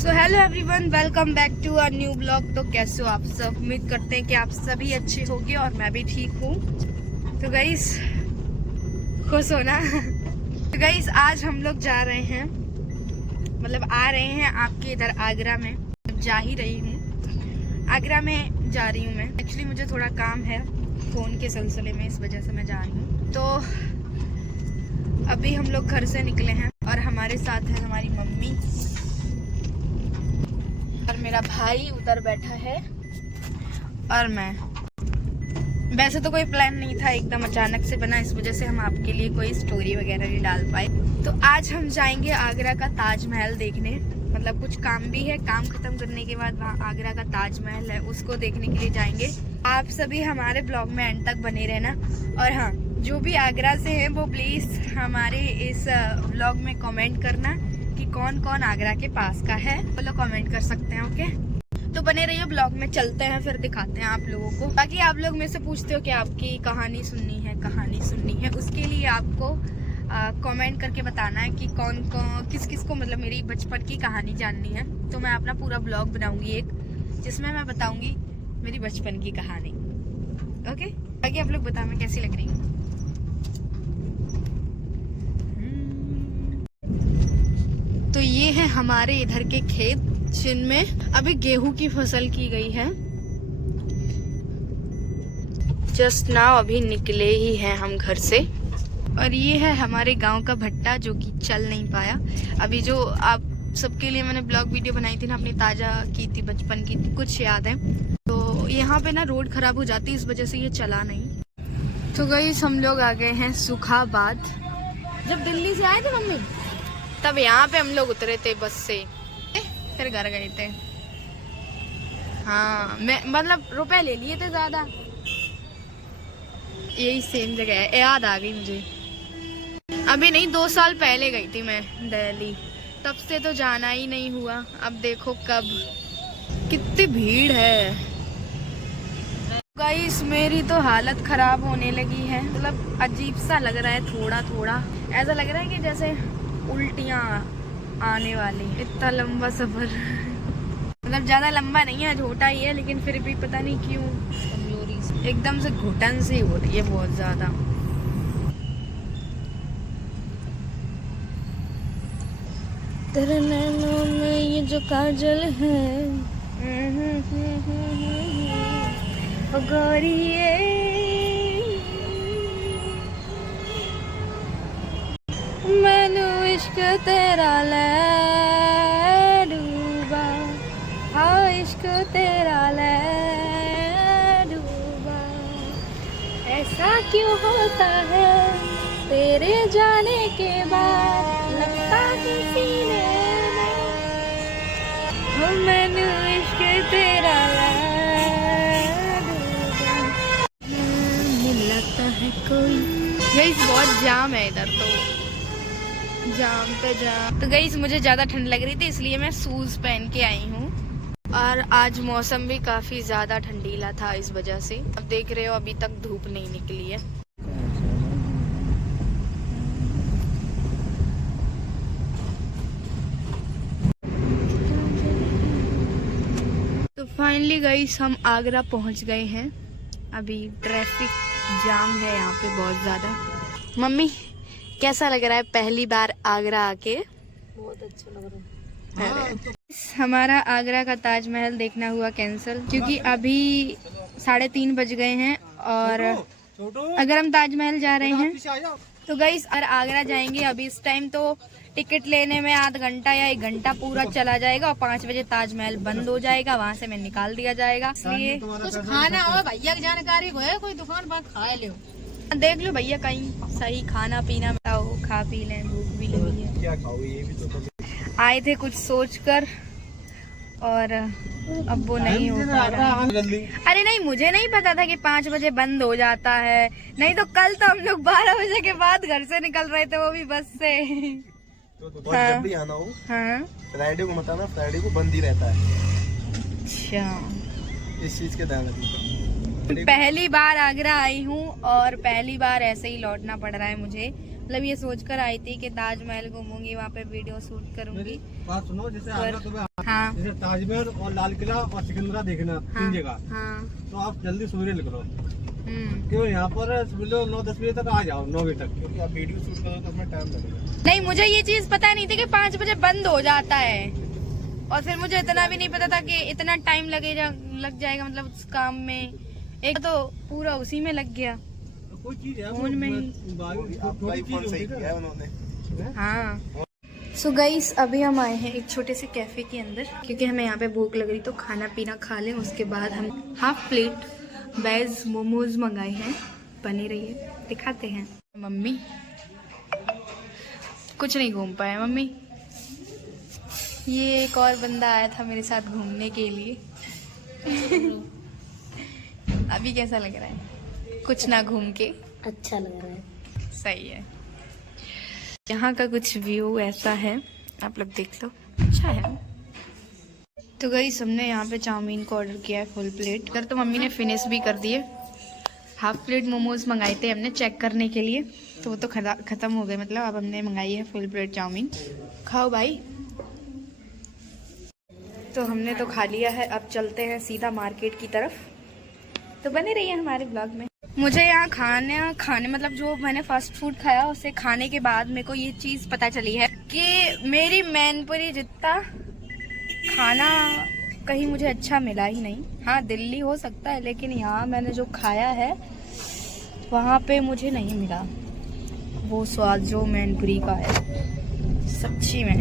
So hello everyone, welcome back to a new blog. तो कैसे हो आप सब? उम्मीद करते हैं कि आप सभी अच्छे होंगे और मैं भी ठीक हूँ। तो गाइस खुश हो ना? तो गाइस आज हम लोग जा रहे हैं, मतलब आ रहे हैं आपके इधर आगरा में। जा ही रही हूँ, आगरा में जा रही हूँ मैं। एक्चुअली मुझे थोड़ा काम है फ़ोन के सिलसिले में, इस वजह से मैं जा रही हूँ। तो अभी हम लोग घर से निकले हैं और हमारे साथ है हमारी मम्मी और मेरा भाई उधर बैठा है और मैं। वैसे तो कोई प्लान नहीं था, एकदम अचानक से बना, इस वजह से हम आपके लिए कोई स्टोरी वगैरह नहीं डाल पाए। तो आज हम जाएंगे आगरा का ताजमहल देखने, मतलब कुछ काम भी है, काम खत्म करने के बाद वहाँ आगरा का ताजमहल है, उसको देखने के लिए जाएंगे। आप सभी हमारे ब्लॉग में एंड तक बने रहना। और हाँ, जो भी आगरा से है वो प्लीज़ हमारे इस ब्लॉग में कमेंट करना कि कौन कौन आगरा के पास का है, वो लोग कमेंट कर सकते हैं। ओके, तो बने रहिए ब्लॉग में, चलते हैं फिर दिखाते हैं आप लोगों को। बाकी आप लोग मेरे से पूछते हो कि आपकी कहानी सुननी है, उसके लिए आपको कमेंट करके बताना है कि कौन किस किस को मतलब मेरी बचपन की कहानी जाननी है। तो मैं अपना पूरा ब्लॉग बनाऊंगी एक, जिसमें मैं बताऊंगी मेरी बचपन की कहानी। ओके, बाकी आप लोग बताओ मैं कैसी लग रही हूँ। तो ये है हमारे इधर के खेत, जिनमें अभी गेहूं की फसल की गई है। जस्ट नाउ अभी निकले ही हैं हम घर से। और ये है हमारे गांव का भट्टा, जो कि चल नहीं पाया अभी। जो आप सबके लिए मैंने ब्लॉग वीडियो बनाई थी ना, अपनी ताजा की थी, बचपन की कुछ याद है। तो यहाँ पे ना रोड खराब हो जाती है, इस वजह से ये चला नहीं। तो गाइस हम लोग आ गए हैं सुखाबाद। जब दिल्ली से आए थे मम्मी, तब यहाँ पे हम लोग उतरे थे बस से, फिर घर गए थे। हाँ, मैं मतलब रुपए ले लिए थे ज्यादा। यही सेम जगह है, याद आ गई मुझे। अभी नहीं, 2 साल पहले गई थी मैं दिल्ली, तब से तो जाना ही नहीं हुआ। अब देखो कब। कितनी भीड़ है गाइस, मेरी तो हालत खराब होने लगी है। मतलब अजीब सा लग रहा है, थोड़ा थोड़ा ऐसा लग रहा है कि जैसे उल्टियाँ आने वाली। इतना लंबा सफर मतलब ज्यादा लंबा नहीं है, छोटा ही है, लेकिन फिर भी पता नहीं क्यों कमजोरी से एकदम से घुटन सी हो रही है बहुत ज्यादा। तेरे नैनों में ये जो काजल है गोरिये, मैनू इश्क तेरा ले डूबा, हाँ इश्क तेरा ले डूबा। ऐसा क्यों होता है तेरे जाने के बाद, लगता है सीने में हो, मैनू इश्क तेरा ले डूबा। लगता है कोई। गाइस बहुत जाम है इधर, तो जाम पे जाम। तो गाइस मुझे ज़्यादा ठंड लग रही थी, इसलिए मैं शूज़ पहन के आई हूँ। और आज मौसम भी काफ़ी ज़्यादा ठंडीला था, इस वजह से। अब देख रहे हो अभी तक धूप नहीं निकली है। तो फाइनली गाइस हम आगरा पहुँच गए हैं। अभी ट्रैफिक जाम है यहाँ पे बहुत ज़्यादा। मम्मी कैसा लग रहा है पहली बार आगरा आके? बहुत अच्छा लग रहा है। हमारा आगरा का ताजमहल देखना हुआ कैंसिल, क्योंकि अभी 3:30 बज गए हैं। और अगर हम ताजमहल जा रहे हैं तो गाइस अगर आगरा जाएंगे अभी इस टाइम, तो टिकट लेने में आधा घंटा या 1 घंटा पूरा चला जाएगा, और 5 बजे ताजमहल बंद हो जाएगा, वहाँ से मैं निकाल दिया जाएगा। इसलिए कुछ खाना हो भैया की जानकारी हो है, कोई दुकान पर खा ले, देख लो भैया कहीं सही खाना पीना बताओ, खा पी लें, भूख भी लगी है। क्या खाओ, ये भी तो आए थे कुछ सोचकर, और अब वो नहीं हो पा रहा। अरे नहीं, मुझे नहीं पता था कि 5 बजे बंद हो जाता है, नहीं तो कल तो हम लोग 12 बजे के बाद घर से निकल रहे थे, वो भी बस से। तो बहुत जब भी आना हो, हाँ फ्राइडे को मत आना, फ्राइडे को बंद ही रहता है। अच्छा, इस चीज के ध्यान रखिए। पहली बार आगरा आई हूँ और पहली बार ऐसे ही लौटना पड़ रहा है मुझे। मतलब ये सोचकर आई थी कि ताजमहल घूमूंगी, वहाँ पे वीडियो शूट करूंगी। बात सुनो, जैसे आगरा हाँ जैसे ताजमहल और लाल किला और सिकंदरा देखना हाँ, 3 जगह, हाँ तो आप जल्दी सवेरे निकलो, हम्म। क्यों यहाँ पर समझ लो 9-10 बजे तक आ जाओ, 9 बजे तक, क्योंकि आप वीडियो शूट करो तो उसमें टाइम लगेगा। नहीं, मुझे ये चीज पता नहीं थी कि 5 बजे बंद हो जाता है, और फिर मुझे इतना भी नहीं पता था कि इतना टाइम लग जाएगा, मतलब उस काम में। एक तो पूरा उसी में लग गया, कोई चीज है फोन में ही। उन्होंने। हाँ। सो गाइस, अभी हम आए हैं एक छोटे से कैफे के अंदर, क्योंकि हमें यहाँ पे भूख लग रही, तो खाना पीना खा लें। उसके बाद हम हाफ प्लेट वेज मोमोज मंगाए हैं, बने रहिए, दिखाते हैं। मम्मी कुछ नहीं घूम पाए मम्मी। ये एक और बंदा आया था मेरे साथ घूमने के लिए। अभी कैसा लग रहा है कुछ ना घूम के? अच्छा लग रहा है। सही है। यहाँ का कुछ व्यू ऐसा है, आप लोग देख लो, अच्छा है। तो गाइस, हमने यहाँ पे चाउमीन को ऑर्डर किया है फुल प्लेट। इधर तो मम्मी ने फिनिश भी कर दिए। हाफ प्लेट मोमोज मंगाए थे हमने चेक करने के लिए, तो वो तो खत्म हो गए, मतलब अब हमने मंगाई है फुल प्लेट चाउमीन। खाओ भाई। तो हमने तो खा लिया है, अब चलते हैं सीधा मार्केट की तरफ। तो बने रहिए हमारे ब्लॉग में। मुझे यहाँ खाने मतलब जो मैंने फास्ट फूड खाया, उसे खाने के बाद मेरे को ये चीज़ पता चली है कि मेरी मैनपुरी जितना खाना कहीं मुझे अच्छा मिला ही नहीं। हाँ, दिल्ली हो सकता है, लेकिन यहाँ मैंने जो खाया है वहाँ पे मुझे नहीं मिला वो स्वाद जो मैनपुरी का है। सच्ची में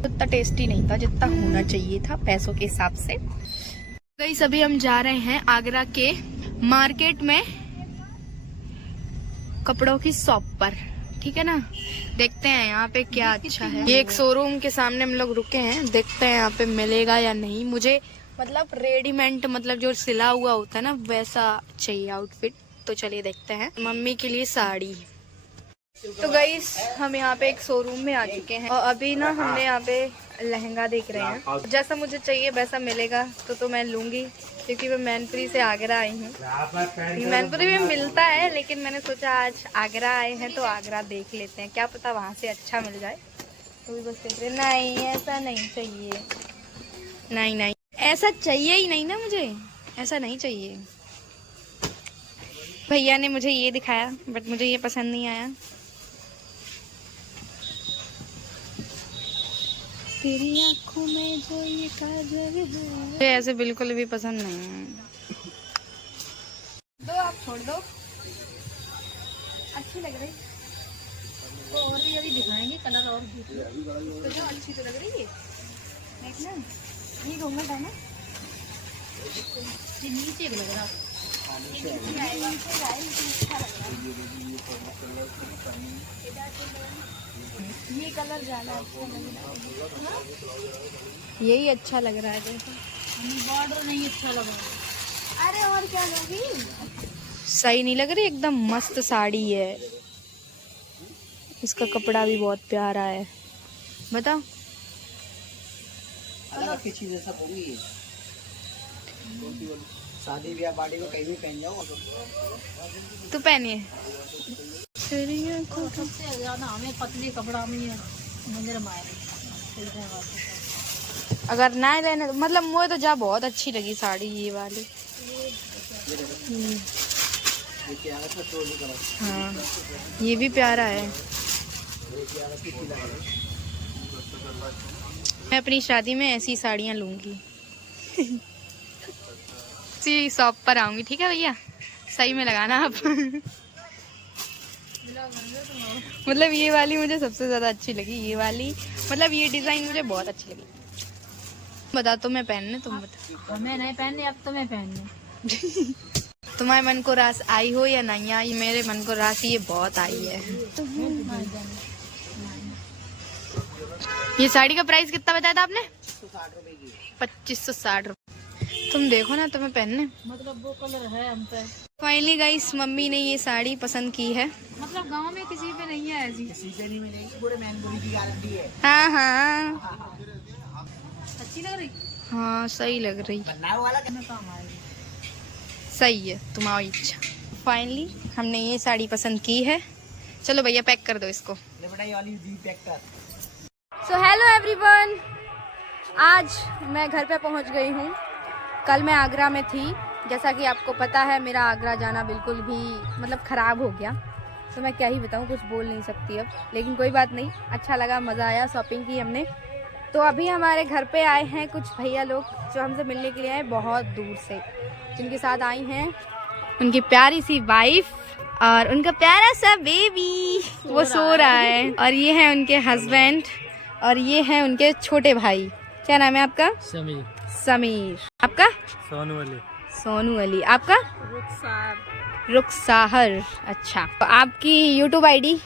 उतना टेस्टी नहीं था जितना होना चाहिए था पैसों के हिसाब से। गाइस, अभी हम जा रहे हैं आगरा के मार्केट में कपड़ों की शॉप पर, ठीक है ना। देखते हैं यहाँ पे क्या अच्छा है। ये एक शोरूम के सामने हम लोग रुके हैं, देखते हैं यहाँ पे मिलेगा या नहीं। मुझे मतलब रेडीमेड, मतलब जो सिला हुआ होता है ना, वैसा चाहिए आउटफिट। तो चलिए देखते हैं। मम्मी के लिए साड़ी। तो गाइस, हम यहाँ पे एक शोरूम में आ चुके हैं, और अभी ना हमने यहाँ पे लहंगा देख रहे हैं। जैसा मुझे चाहिए वैसा मिलेगा तो मैं लूंगी, क्योंकि मैं मैनपुरी से आगरा आई हूँ। मैनपुरी में मिलता है, लेकिन मैंने सोचा आज आगरा आए हैं तो आगरा देख लेते हैं, क्या पता वहाँ से अच्छा मिल जाए। तो भी बस कहते नहीं, ऐसा नहीं चाहिए, नहीं ऐसा चाहिए ही नहीं ना, मुझे ऐसा नहीं चाहिए। भैया ने मुझे ये दिखाया, बट मुझे ये पसंद नहीं आया। तेरी आँखों में जो ये काजल है, मुझे ऐसे बिल्कुल भी पसंद नहीं है। दो आप छोड़ दो, अच्छी लग रही तो और भी अभी दिखाएंगे कलर और भी। तो जो अच्छी तो लग रही है, देखना ये घूंघट है ना, ये नीचे लग रहा है। ये कलर ज्यादा अच्छा लग रहा है, यही अच्छा लग रहा है। देखो बॉर्डर नहीं अच्छा लग रहा। अरे और क्या लोगी, सही नहीं लग रही, एकदम मस्त साड़ी है। इसका कपड़ा भी बहुत प्यारा है, बताओ। अलग की चीज ऐसा होगी, शादी ब्याह पार्टी में कहीं भी पहन जाओ तो पहनिए। सबसे ज्यादा हमें पतले कपड़ा में नजर मारे। अगर ना लेने, मतलब मुझे तो जा बहुत अच्छी लगी साड़ी ये वाली। हाँ, ये भी प्यारा है। मैं अपनी शादी में ऐसी साड़ियाँ लूंगी। इसी शॉप पर आऊंगी, ठीक है भैया, सही में लगाना आप। मतलब ये वाली मुझे सबसे ज्यादा अच्छी लगी, ये वाली, मतलब ये डिजाइन मुझे बहुत अच्छी लगी। बता, तो मैं पहनने, तुम बता। हमें नहीं पहनने, अब तो मैं पहनने। तुम्हारे मन को रास आई हो या नहीं आई, मेरे मन को रास ये बहुत आई है। ये साड़ी का प्राइस कितना बताया था आपने? 2560 रुपये। तुम देखो ना, तुम्हें पहनने, मतलब वो कलर है हम पे। फाइनली गाइस, मम्मी ने ये साड़ी पसंद की है। मतलब गांव में किसी पे नहीं है ऐसी। किसी से नहीं मिलेगी, पूरे मैनपुरी की गारंटी है। हाँ, अच्छी लग रही। हाँ सही लग रही, बनाने वाला कितना काम आएगी। सही है, तुम्हारी इच्छा। फाइनली हमने ये साड़ी पसंद की है। चलो भैया, पैक कर दो इसको। ले बेटा, ये वाली दी पैक कर। सो हेलो एवरीवन, आज मैं घर पे पहुंच गई हूँ। कल मैं आगरा में थी, जैसा कि आपको पता है मेरा आगरा जाना बिल्कुल भी मतलब ख़राब हो गया। तो मैं क्या ही बताऊँ, कुछ बोल नहीं सकती अब, लेकिन कोई बात नहीं, अच्छा लगा, मज़ा आया, शॉपिंग की हमने। तो अभी हमारे घर पे आए हैं कुछ भैया लोग जो हमसे मिलने के लिए आए बहुत दूर से, जिनके साथ आई हैं उनकी प्यारी सी वाइफ और उनका प्यारा सा बेबी, वो सो रहा है। और ये है उनके हस्बैंड और ये है उनके छोटे भाई। क्या नाम है आपका? समीर। समीर। आपका? सोनू अली। सोनू अली। आपका? रुखसाहर। अच्छा, तो आपकी YouTube ID?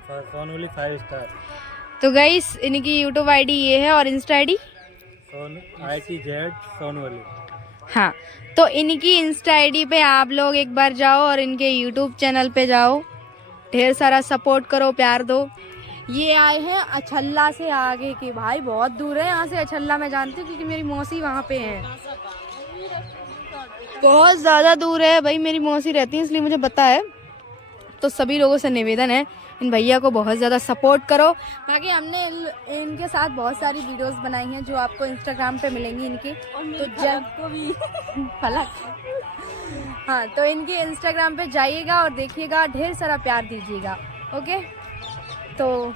Sonu Ali 5 star. तो गाइस इनकी यूट्यूब आईडी ये है और Insta ID ITZ Sonu Ali. हाँ, तो इनकी इंस्टा आईडी पे आप लोग एक बार जाओ और इनके यूट्यूब चैनल पे जाओ, ढेर सारा सपोर्ट करो, प्यार दो। ये आए हैं अछल्ला से आगे के, भाई बहुत दूर है यहाँ से अछल्ला, मैं जानती हूँ क्योंकि मेरी मौसी वहाँ पे है, बहुत ज़्यादा दूर है भाई, मेरी मौसी रहती है इसलिए मुझे पता है। तो सभी लोगों से निवेदन है इन भैया को बहुत ज़्यादा सपोर्ट करो। बाकी हमने इनके साथ बहुत सारी वीडियोस बनाई हैं जो आपको इंस्टाग्राम पे मिलेंगी इनकी, तो जब को भी फलक। हाँ, तो इनके इंस्टाग्राम पे जाइएगा और देखिएगा, ढेर सारा प्यार दीजिएगा। ओके, तो